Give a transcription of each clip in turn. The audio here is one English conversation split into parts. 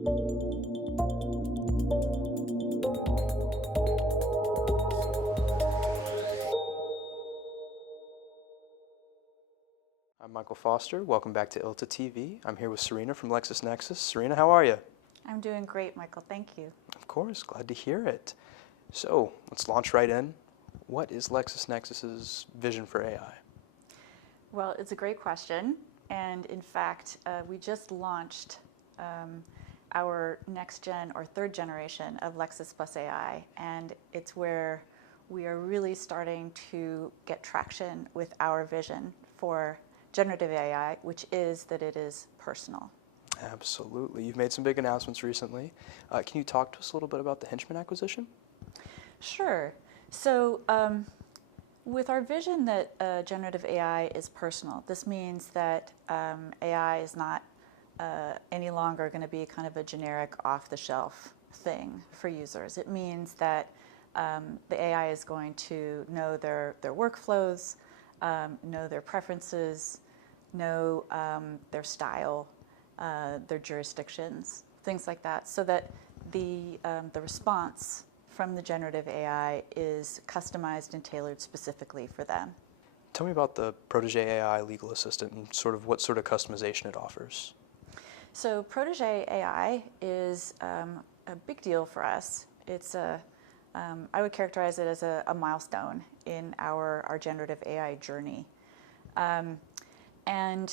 I'm Michael Foster. Welcome back to ILTA TV. I'm here with Serena from LexisNexis. Serena, how are you? I'm doing great, Michael. Thank you. Of course, glad to hear it. So let's launch right in. What is LexisNexis's vision for AI? Well, it's a great question. And in fact, we just launched our next gen or third generation of Lexis Plus AI. And it's where we are really starting to get traction with our vision for generative AI, which is that it is personal. Absolutely. You've made some big announcements recently. Can you talk to us a little bit about the Henchman acquisition? Sure. So with our vision that generative AI is personal, this means that AI is not any longer going to be kind of a generic off-the-shelf thing for users. It means that the AI is going to know their workflows, know their preferences, know their style, their jurisdictions, things like that, so that the response from the generative AI is customized and tailored specifically for them. Tell me about the Protege AI legal assistant and what sort of customization it offers. So Protege AI is a big deal for us. It's I would characterize it as a milestone in our generative AI journey. And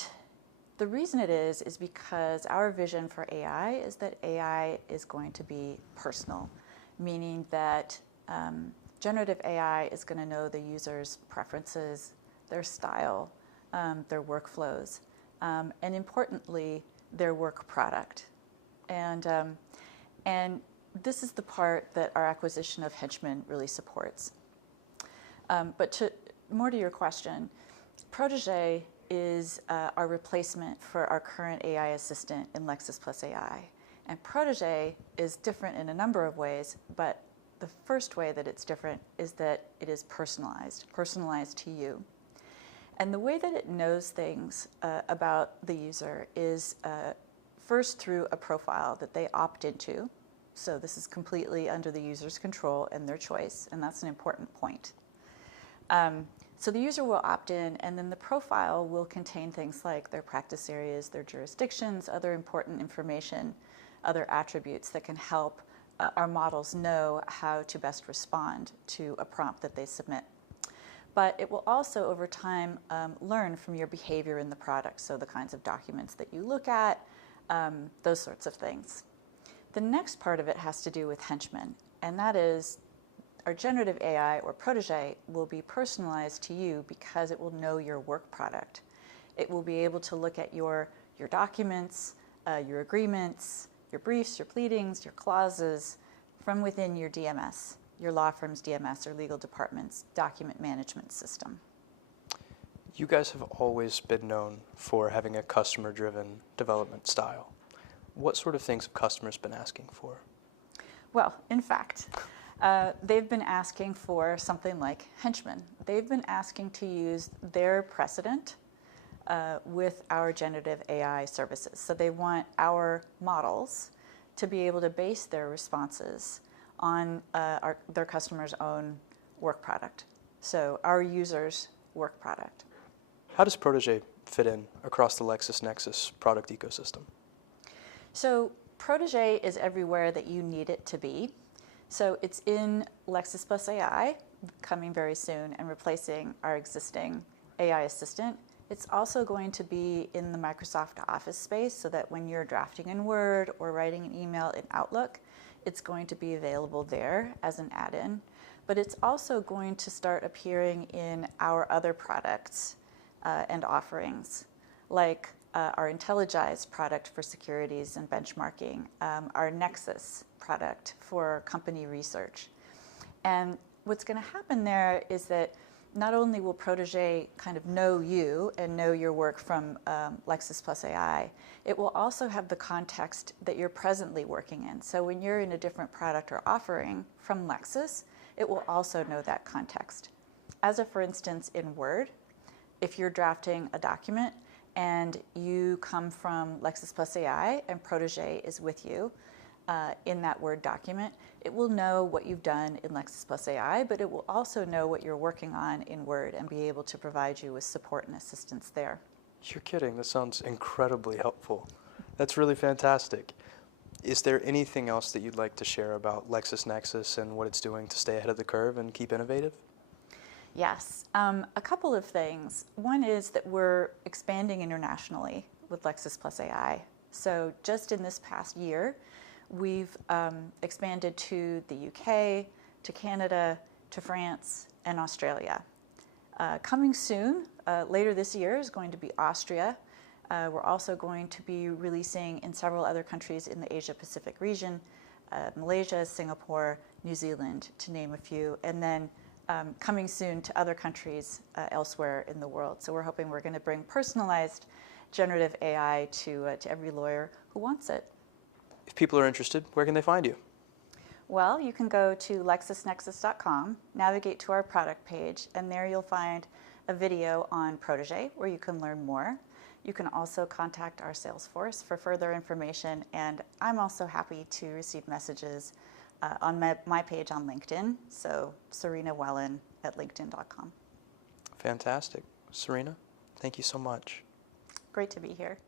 the reason it is because our vision for AI is that AI is going to be personal, meaning that generative AI is going to know the user's preferences, their style, their workflows, and importantly, their work product. And this is the part that our acquisition of Henchman really supports. But more to your question, Protege is our replacement for our current AI assistant in Lexis Plus AI. And Protege is different in a number of ways, but the first way that it's different is that it is personalized to you. And the way that it knows things about the user is first through a profile that they opt into. So this is completely under the user's control and their choice, and that's an important point. So the user will opt in, and then the profile will contain things like their practice areas, their jurisdictions, other important information, other attributes that can help our models know how to best respond to a prompt that they submit. But it will also, over time, learn from your behavior in the product, so the kinds of documents that you look at, those sorts of things. The next part of it has to do with Henchman, and that is our generative AI, or Protege, will be personalized to you because it will know your work product. It will be able to look at your documents, your agreements, your briefs, your pleadings, your clauses from within your DMS, your law firm's DMS or legal department's document management system. You guys have always been known for having a customer-driven development style. What sort of things have customers been asking for? Well, in fact, they've been asking for something like Henchman. They've been asking to use their precedent with our generative AI services. So they want our models to be able to base their responses on their customer's own work product, so our users' work product. How does Protege fit in across the LexisNexis product ecosystem? So Protege is everywhere that you need it to be. So it's in Lexis Plus AI, coming very soon and replacing our existing AI assistant. It's also going to be in the Microsoft Office space, so that when you're drafting in Word or writing an email in Outlook, it's going to be available there as an add-in. But it's also going to start appearing in our other products and offerings, like our IntelliGize product for securities and benchmarking, our Nexus product for company research. And what's going to happen there is that not only will Protege kind of know you and know your work from Lexis Plus AI, it will also have the context that you're presently working in. So when you're in a different product or offering from Lexis, it will also know that context. As a for instance in Word, if you're drafting a document and you come from Lexis Plus AI and Protege is with you in that Word document, it will know what you've done in Lexis Plus AI, but it will also know what you're working on in Word and be able to provide you with support and assistance there. You're kidding. That sounds incredibly helpful. That's really fantastic. Is there anything else that you'd like to share about LexisNexis and what it's doing to stay ahead of the curve and keep innovative? Yes, a couple of things. One is that we're expanding internationally with Lexis Plus AI. So just in this past year, we've expanded to the UK, to Canada, to France, and Australia. Coming soon, later this year, is going to be Austria. We're also going to be releasing in several other countries in the Asia-Pacific region, Malaysia, Singapore, New Zealand, to name a few, and then coming soon to other countries elsewhere in the world. So we're hoping we're going to bring personalized generative AI to every lawyer who wants it. If people are interested, where can they find you? Well, you can go to LexisNexis.com, navigate to our product page, and there you'll find a video on Protege where you can learn more. You can also contact our sales force for further information, and I'm also happy to receive messages on my page on LinkedIn, so Serena Wellen at LinkedIn.com. Fantastic. Serena, thank you so much. Great to be here.